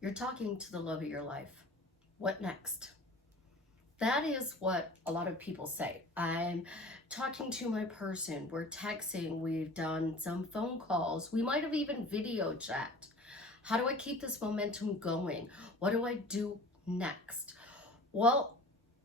You're talking to the love of your life. What next? That is what a lot of people say. I'm talking to my person, we're texting, we've done some phone calls, we might have even video chat. How do I keep this momentum going? What do I do next? Well,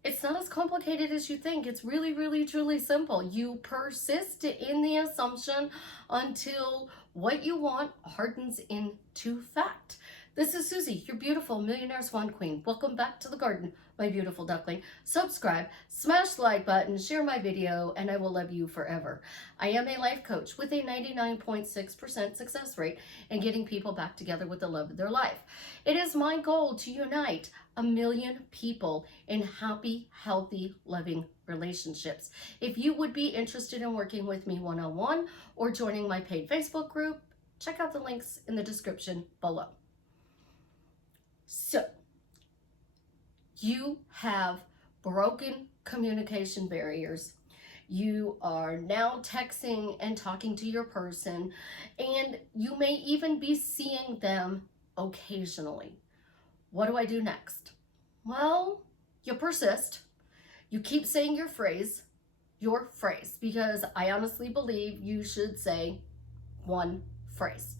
it's not as complicated as you think. It's really, really, truly simple. You persist in the assumption until what you want hardens into fact. This is Susie, your beautiful millionaire swan queen. Welcome back to the garden, my beautiful duckling. Subscribe, smash the like button, share my video, and I will love you forever. I am a life coach with a 99.6% success rate in getting people back together with the love of their life. It is my goal to unite 1 million people in happy, healthy, loving relationships. If you would be interested in working with me one-on-one or joining my paid Facebook group, check out the links in the description below. So, you have broken communication barriers. You are now texting and talking to your person, and you may even be seeing them occasionally. What do I do next? Well, you persist. You keep saying your phrase, because I honestly believe you should say one phrase.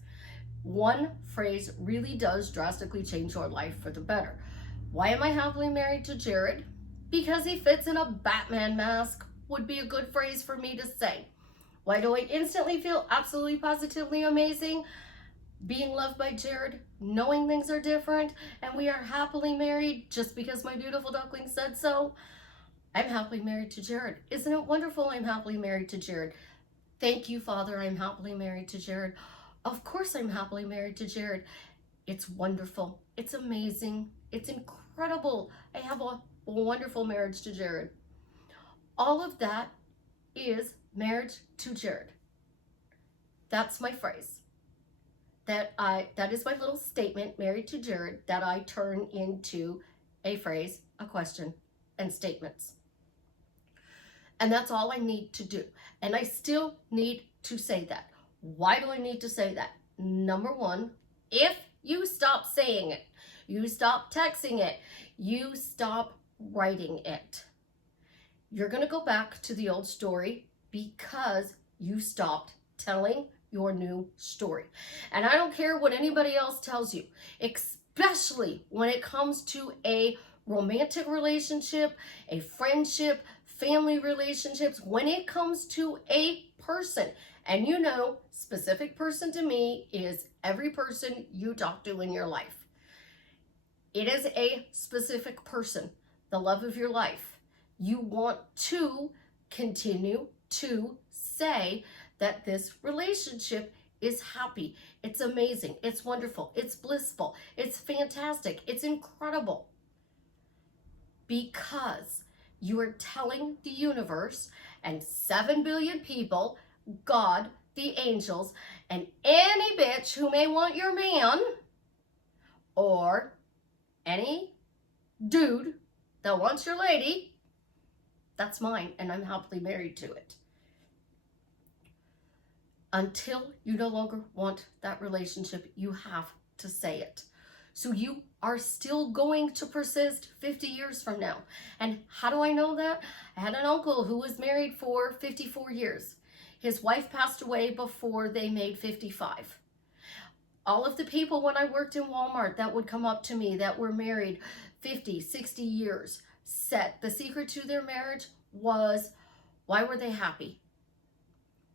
One phrase really does drastically change your life for the better. Why am I happily married to Jared? Because he fits in a Batman mask would be a good phrase for me to say. Why do I instantly feel absolutely positively amazing? Being loved by Jared, knowing things are different, and we are happily married just because my beautiful duckling said so. I'm happily married to Jared. Isn't it wonderful I'm happily married to Jared? Thank you, Father, I'm happily married to Jared. Of course I'm happily married to Jared. It's wonderful. It's amazing. It's incredible. I have a wonderful marriage to Jared. All of that is marriage to Jared. That's my phrase. That is my little statement, married to Jared, that I turn into a phrase, a question, and statements. And that's all I need to do. And I still need to say that. Why do I need to say that? Number one, if you stop saying it, you stop texting it, you stop writing it, you're going to go back to the old story because you stopped telling your new story. And I don't care what anybody else tells you, especially when it comes to a romantic relationship, a friendship, family relationships, when it comes to a person. And you know, specific person to me is every person you talk to in your life. It is a specific person, the love of your life. You want to continue to say that this relationship is happy, it's amazing, it's wonderful, it's blissful, it's fantastic, it's incredible. Because you are telling the universe and 7 billion people, God, the angels, and any bitch who may want your man, or any dude that wants your lady, that's mine, and I'm happily married to it. Until you no longer want that relationship, you have to say it. So you are still going to persist 50 years from now. And how do I know that? I had an uncle who was married for 54 years. His wife passed away before they made 55. All of the people when I worked in Walmart that would come up to me that were married 50, 60 years said the secret to their marriage was, why were they happy?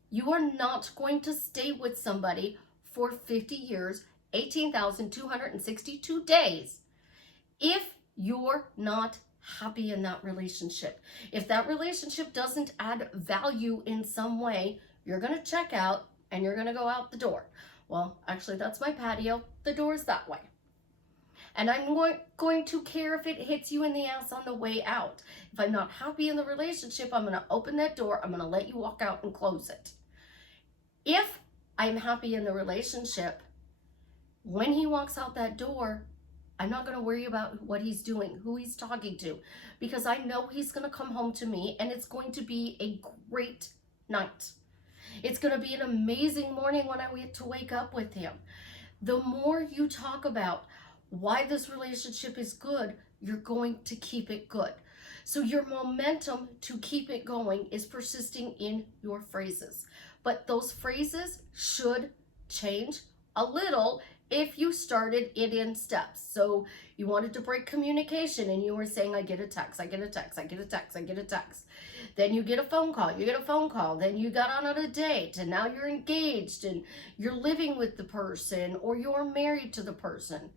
You are not going to stay with somebody for 50 years, 18,262 days, if you're not happy in that relationship. If that relationship doesn't add value in some way, you're going to check out and you're going to go out the door. Well, actually, that's my patio. The door is that way. And I'm going to care if it hits you in the ass on the way out. If I'm not happy in the relationship, I'm going to open that door. I'm going to let you walk out and close it. If I'm happy in the relationship, when he walks out that door, I'm not going to worry about what he's doing, who he's talking to, because I know he's going to come home to me and it's going to be a great night. It's going to be an amazing morning when I get to wake up with him. The more you talk about why this relationship is good, you're going to keep it good. So your momentum to keep it going is persisting in your phrases. But those phrases should change a little if you started it in steps. So you wanted to break communication and you were saying, I get a text, I get a text, I get a text, I get a text. Then you get a phone call, you get a phone call. Then you got on a date and now you're engaged and you're living with the person or you're married to the person.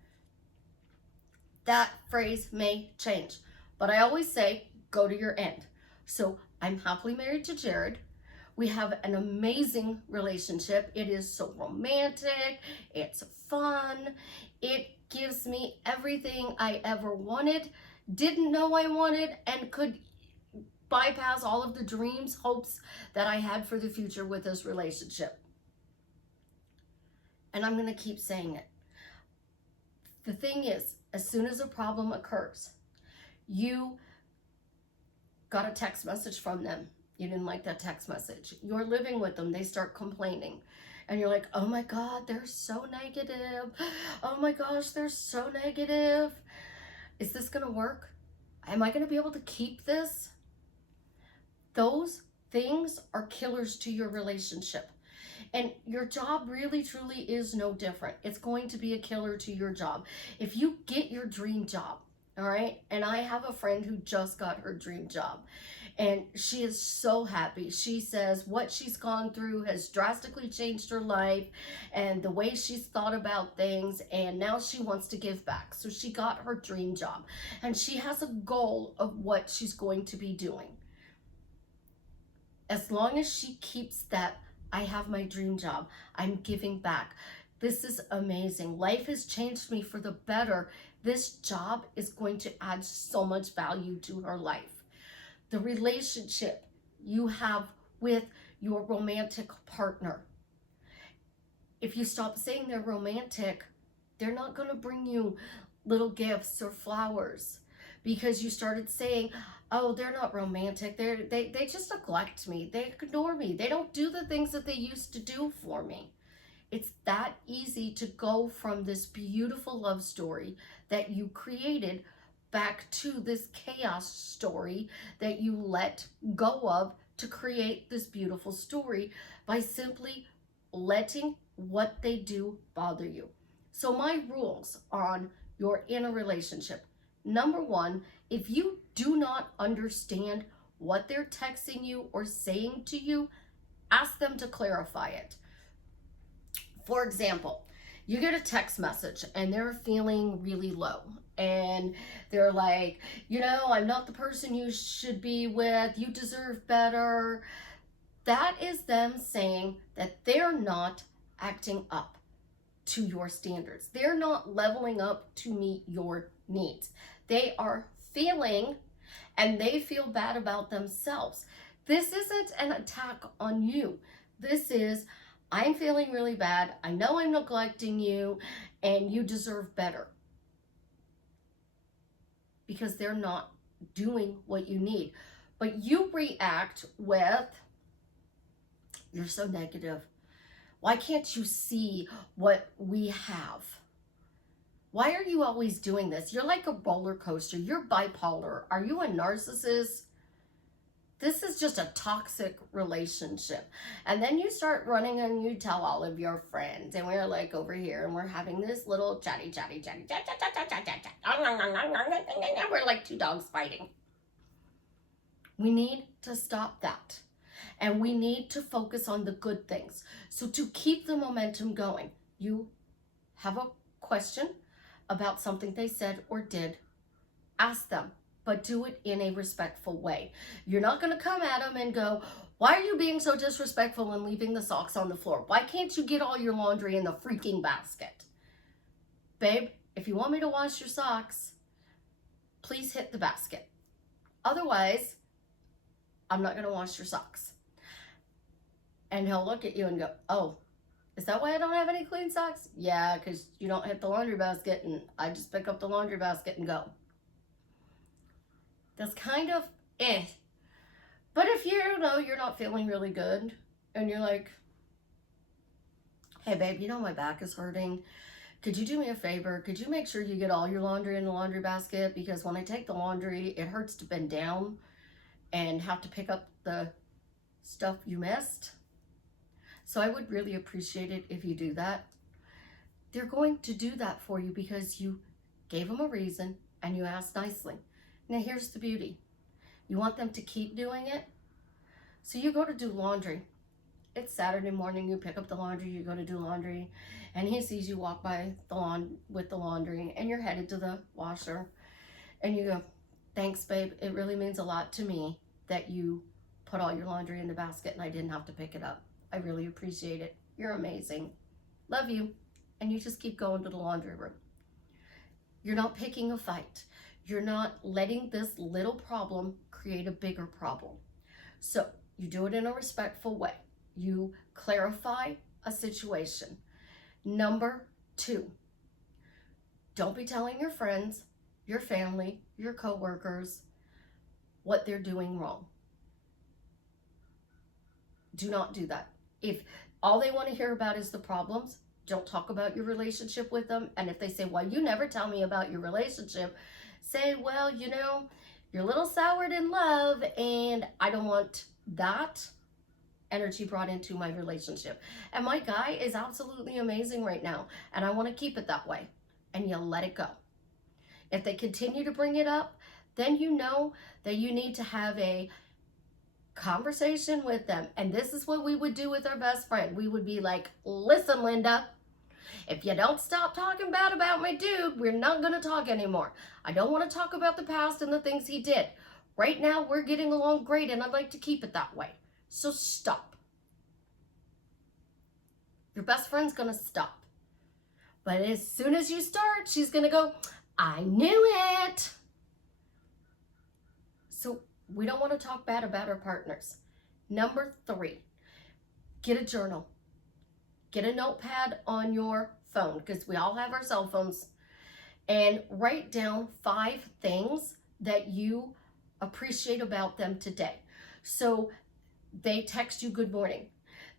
That phrase may change. But I always say, go to your end. So I'm happily married to Jared. We have an amazing relationship. It is so romantic. It's fun. It gives me everything I ever wanted, didn't know I wanted, and could bypass all of the dreams, hopes that I had for the future with this relationship. And I'm going to keep saying it. The thing is, as soon as a problem occurs, you got a text message from them. You didn't like that text message. You're living with them. They start complaining. And you're like, oh my God, they're so negative. Oh my gosh, they're so negative. Is this going to work? Am I going to be able to keep this? Those things are killers to your relationship. And your job really, truly is no different. It's going to be a killer to your job. If you get your dream job, all right? And I have a friend who just got her dream job. And she is so happy. She says what she's gone through has drastically changed her life and the way she's thought about things. And now she wants to give back. So she got her dream job. And she has a goal of what she's going to be doing. As long as she keeps that, I have my dream job, I'm giving back. This is amazing. Life has changed me for the better. This job is going to add so much value to her life. The relationship you have with your romantic partner. If you stop saying they're romantic, they're not going to bring you little gifts or flowers because you started saying, oh, they're not romantic. They just neglect me. They ignore me. They don't do the things that they used to do for me. It's that easy to go from this beautiful love story that you created back to this chaos story that you let go of to create this beautiful story by simply letting what they do bother you. So my rules on you're in a relationship. Number one, if you do not understand what they're texting you or saying to you, ask them to clarify it. For example, you get a text message and they're feeling really low and they're like, I'm not the person you should be with. You deserve better. That is them saying that they're not acting up to your standards. They're not leveling up to meet your needs. They are feeling and they feel bad about themselves. This isn't an attack on you. This is, I'm feeling really bad. I know I'm neglecting you and you deserve better. Because they're not doing what you need. But you react with, you're so negative. Why can't you see what we have? Why are you always doing this? You're like a roller coaster. You're bipolar. Are you a narcissist? This is just a toxic relationship. And then you start running and you tell all of your friends. And we're like over here and we're having this little chatty. We're like two dogs fighting. We need to stop that. And we need to focus on the good things. So to keep the momentum going, you have a question about something they said or did, ask them, but do it in a respectful way. You're not going to come at them and go, why are you being so disrespectful and leaving the socks on the floor? Why can't you get all your laundry in the freaking basket? Babe, if you want me to wash your socks, please hit the basket. Otherwise, I'm not going to wash your socks. And he'll look at you and go, oh, is that why I don't have any clean socks? Yeah, because you don't hit the laundry basket and I just pick up the laundry basket and go. That's kind of But if you're not feeling really good and you're like, hey babe, my back is hurting. could you do me a favor? Could you make sure you get all your laundry in the laundry basket? Because when I take the laundry, it hurts to bend down and have to pick up the stuff you missed. So I would really appreciate it if you do that. They're going to do that for you because you gave them a reason and you asked nicely. Now here's the beauty. You want them to keep doing it? So you go to do laundry. It's Saturday morning, you pick up the laundry, you go to do laundry, and he sees you walk by the lawn with the laundry, and you're headed to the washer, and you go, thanks, babe. It really means a lot to me that you put all your laundry in the basket and I didn't have to pick it up. I really appreciate it. You're amazing. Love you. And you just keep going to the laundry room. You're not picking a fight. You're not letting this little problem create a bigger problem. So you do it in a respectful way. You clarify a situation. Number 2, don't be telling your friends, your family, your coworkers what they're doing wrong. Do not do that. If all they want to hear about is the problems, don't talk about your relationship with them. And if they say, well, you never tell me about your relationship, say, well, you know, you're a little soured in love and I don't want that energy brought into my relationship. And my guy is absolutely amazing right now, and I want to keep it that way. And you let it go. If they continue to bring it up, then you know that you need to have a conversation with them. And this is what we would do with our best friend. We would be like, listen, Linda, if you don't stop talking bad about my dude, we're not going to talk anymore. I don't want to talk about the past and the things he did. Right now, we're getting along great, and I'd like to keep it that way. So stop. Your best friend's going to stop. But as soon as you start, she's going to go, I knew it. So we don't want to talk bad about our partners. Number 3, get a journal. Get a notepad on your phone, because we all have our cell phones, and write down 5 things that you appreciate about them today. So they text you good morning.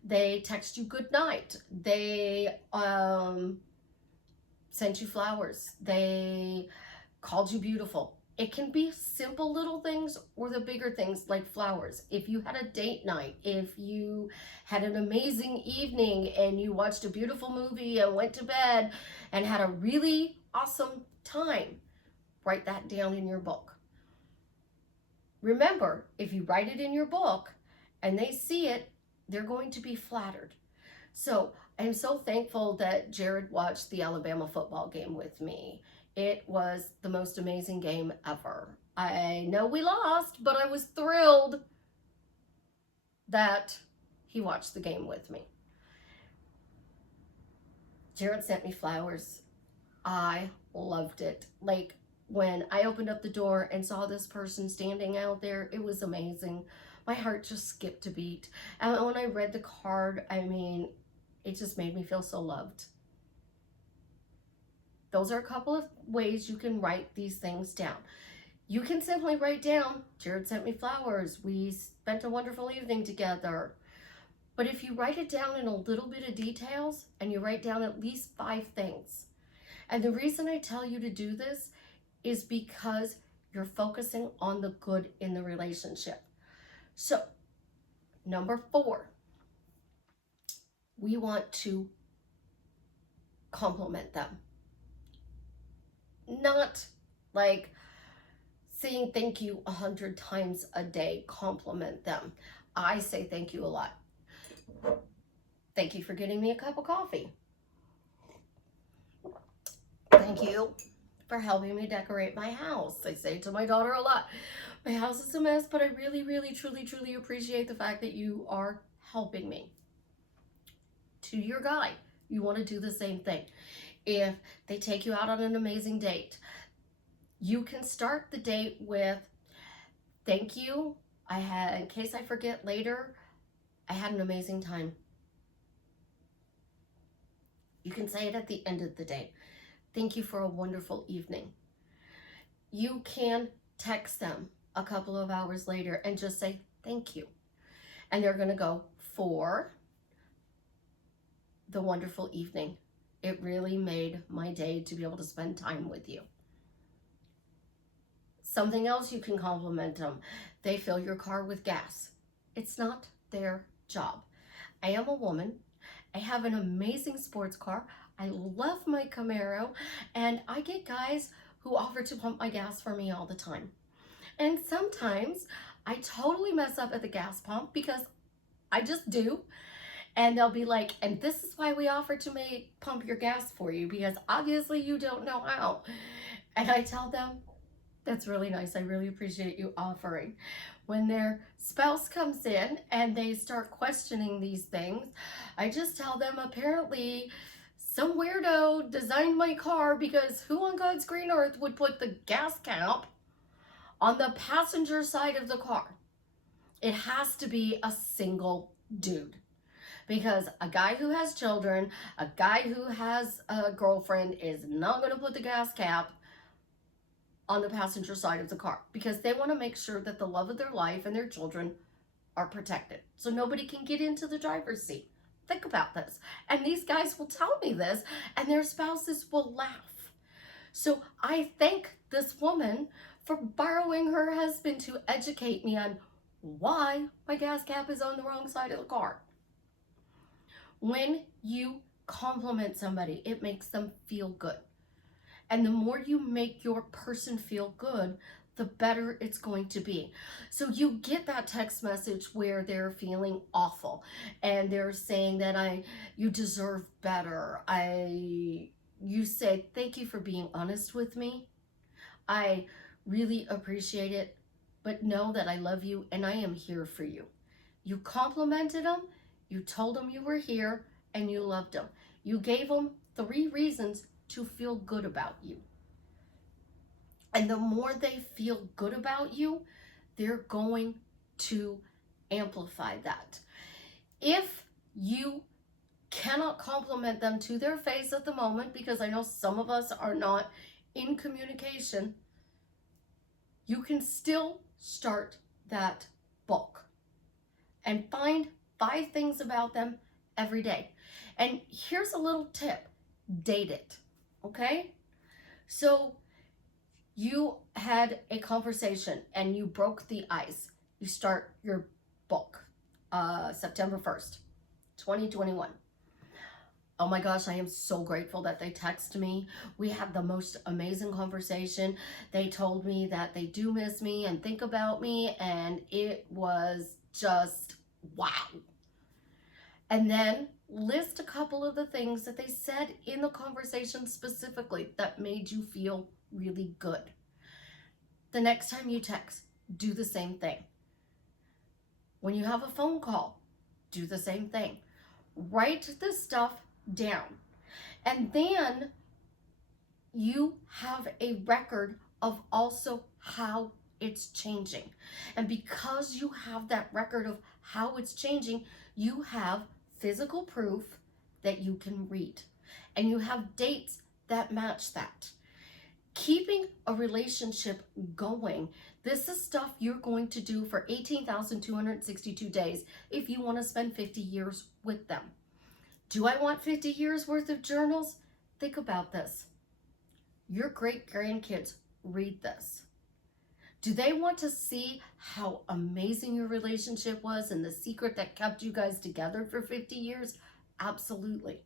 They text you good night. They sent you flowers. They called you beautiful. It can be simple little things or the bigger things like flowers. If you had a date night, if you had an amazing evening and you watched a beautiful movie and went to bed and had a really awesome time, write that down in your book. Remember, if you write it in your book and they see it, they're going to be flattered. So I'm so thankful that Jared watched the Alabama football game with me. It was the most amazing game ever. I know we lost, but I was thrilled that he watched the game with me. Jared sent me flowers. I loved it. Like, when I opened up the door and saw this person standing out there, it was amazing. My heart just skipped a beat. And when I read the card, I mean, it just made me feel so loved. Those are a couple of ways you can write these things down. You can simply write down, Jared sent me flowers. We spent a wonderful evening together. But if you write it down in a little bit of details and you write down at least 5 things. And the reason I tell you to do this is because you're focusing on the good in the relationship. So, number 4, we want to compliment them. Not like saying thank you 100 times a day. Compliment them. I say thank you a lot. Thank you for getting me a cup of coffee. Thank you for helping me decorate my house. I say to my daughter a lot, my house is a mess, but I really, really, truly, truly appreciate the fact that you are helping me. To your guy, you want to do the same thing. If they take you out on an amazing date, you can start the date with, thank you. In case I forget later, I had an amazing time. You can say it at the end of the day. Thank you for a wonderful evening. You can text them a couple of hours later and just say, thank you. And they're going to go, for the wonderful evening. It really made my day to be able to spend time with you. Something else you can compliment them. They fill your car with gas. It's not their job. I am a woman. I have an amazing sports car. I love my Camaro, and I get guys who offer to pump my gas for me all the time. And sometimes I totally mess up at the gas pump because I just do. And they'll be like, and this is why we offer to pump your gas for you, because obviously you don't know how. And I tell them, that's really nice. I really appreciate you offering. When their spouse comes in and they start questioning these things, I just tell them apparently some weirdo designed my car, because who on God's green earth would put the gas cap on the passenger side of the car? It has to be a single dude. Because a guy who has children, a guy who has a girlfriend is not going to put the gas cap on the passenger side of the car, because they want to make sure that the love of their life and their children are protected, so nobody can get into the driver's seat. Think about this. And these guys will tell me this, and their spouses will laugh. So I thank this woman for borrowing her husband to educate me on why my gas cap is on the wrong side of the car. When you compliment somebody, it makes them feel good. And the more you make your person feel good, the better it's going to be. So you get that text message where they're feeling awful and they're saying that you deserve better. You say, thank you for being honest with me. I really appreciate it, but know that I love you and I am here for you. You complimented them, you told them you were here, and you loved them. You gave them 3 reasons to feel good about you. And the more they feel good about you, they're going to amplify that. If you cannot compliment them to their face at the moment, because I know some of us are not in communication, you can still start that book and find 5 things about them every day. And here's a little tip: date it. Okay? So you had a conversation and you broke the ice. You start your book September 1st, 2021. Oh my gosh, I am so grateful that they texted me. We had the most amazing conversation. They told me that they do miss me and think about me, and it was just wow. And then list a couple of the things that they said in the conversation specifically that made you feel really good. The next time you text, do the same thing. When you have a phone call, do the same thing. Write this stuff down. And then you have a record of also how it's changing. And because you have that record of how it's changing, you have physical proof that you can read. And you have dates that match that. Keeping a relationship going. This is stuff you're going to do for 18,262 days if you want to spend 50 years with them. Do I want 50 years worth of journals? Think about this. Your great grandkids read this. Do they want to see how amazing your relationship was and the secret that kept you guys together for 50 years? Absolutely.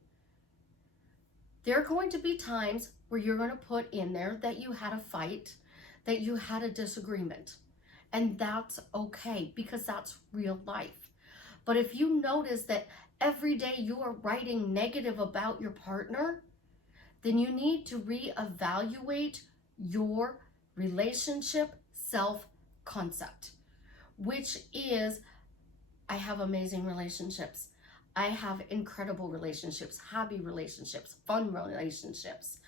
There are going to be times where you're going to put in there that you had a fight, that you had a disagreement. And that's okay, because that's real life. But if you notice that every day you are writing negative about your partner, then you need to reevaluate your relationship self-concept, which is, I have amazing relationships. I have incredible relationships, happy relationships, fun relationships.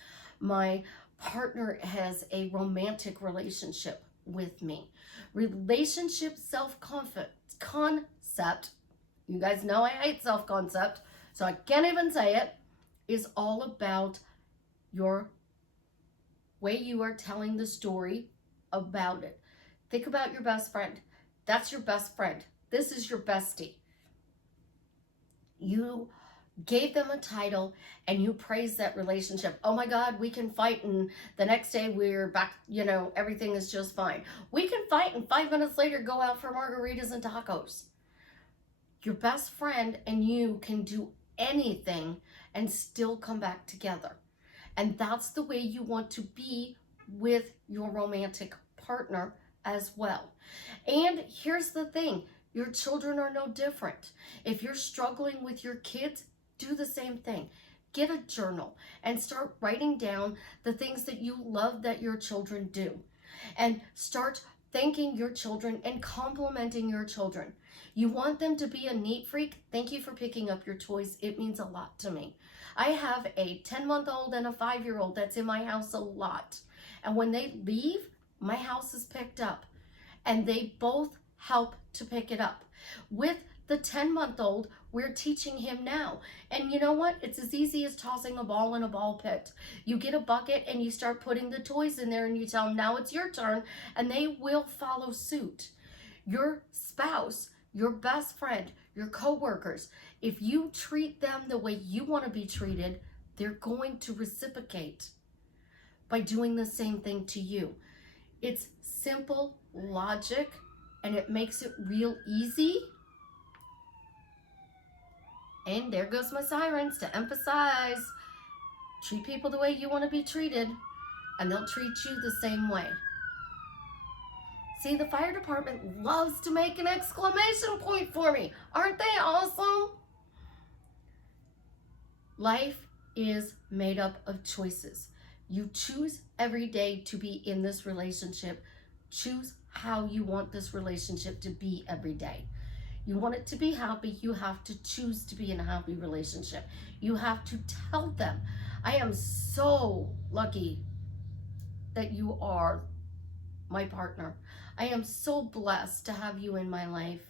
My partner has a romantic relationship with me. Relationship self-concept, you guys know I hate self-concept, so I can't even say it, is all about your way you are telling the story about it. Think about your best friend. That's your best friend. This is your bestie. You gave them a title, and you praise that relationship. Oh my God, we can fight, and the next day we're back, everything is just fine. We can fight, and 5 minutes later go out for margaritas and tacos. Your best friend and you can do anything and still come back together. And that's the way you want to be with your romantic partner as well. And here's the thing, your children are no different. If you're struggling with your kids, do the same thing. Get a journal and start writing down the things that you love that your children do. And start thanking your children and complimenting your children. You want them to be a neat freak? Thank you for picking up your toys. It means a lot to me. I have a 10-month-old and a 5-year-old that's in my house a lot. And when they leave, my house is picked up. And they both help to pick it up. With the 10-month-old, we're teaching him now. And you know what? It's as easy as tossing a ball in a ball pit. You get a bucket and you start putting the toys in there and you tell them, now it's your turn, and they will follow suit. Your spouse, your best friend, your coworkers, if you treat them the way you want to be treated, they're going to reciprocate by doing the same thing to you. It's simple logic, and it makes it real easy. And there goes my sirens to emphasize, treat people the way you want to be treated, and they'll treat you the same way. See, the fire department loves to make an exclamation point for me. Aren't they awesome? Life is made up of choices. You choose every day to be in this relationship. Choose how you want this relationship to be every day. You want it to be happy, you have to choose to be in a happy relationship. You have to tell them, I am so lucky that you are my partner. I am so blessed to have you in my life.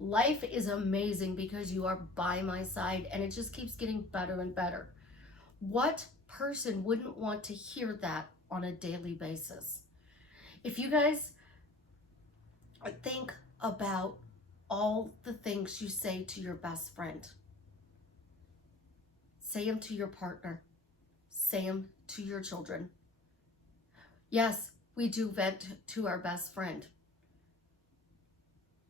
Life is amazing because you are by my side, and it just keeps getting better and better. What person wouldn't want to hear that on a daily basis? If you guys think about all the things you say to your best friend, say them to your partner, say them to your children. Yes, we do vent to our best friend,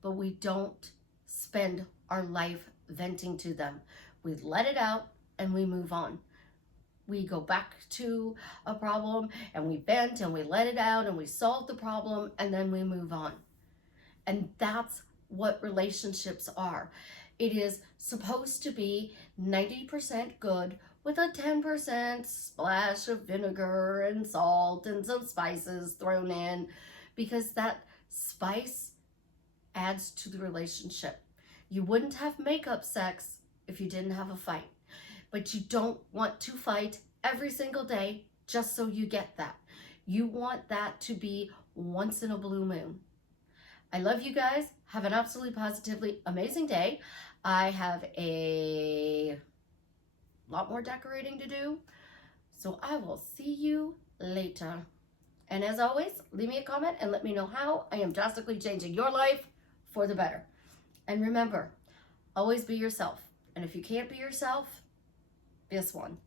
but we don't spend our life venting to them. We let it out and we move on. We go back to a problem and we vent and we let it out and we solve the problem and then we move on. And that's what relationships are. It is supposed to be 90% good with a 10% splash of vinegar and salt and some spices thrown in, because that spice adds to the relationship. You wouldn't have makeup sex if you didn't have a fight, but you don't want to fight every single day just so you get that. You want that to be once in a blue moon. I love you guys. Have an absolutely positively amazing day. I have a lot more decorating to do, so I will see you later. And as always, leave me a comment and let me know how I am drastically changing your life for the better. And remember, always be yourself. And if you can't be yourself, be one.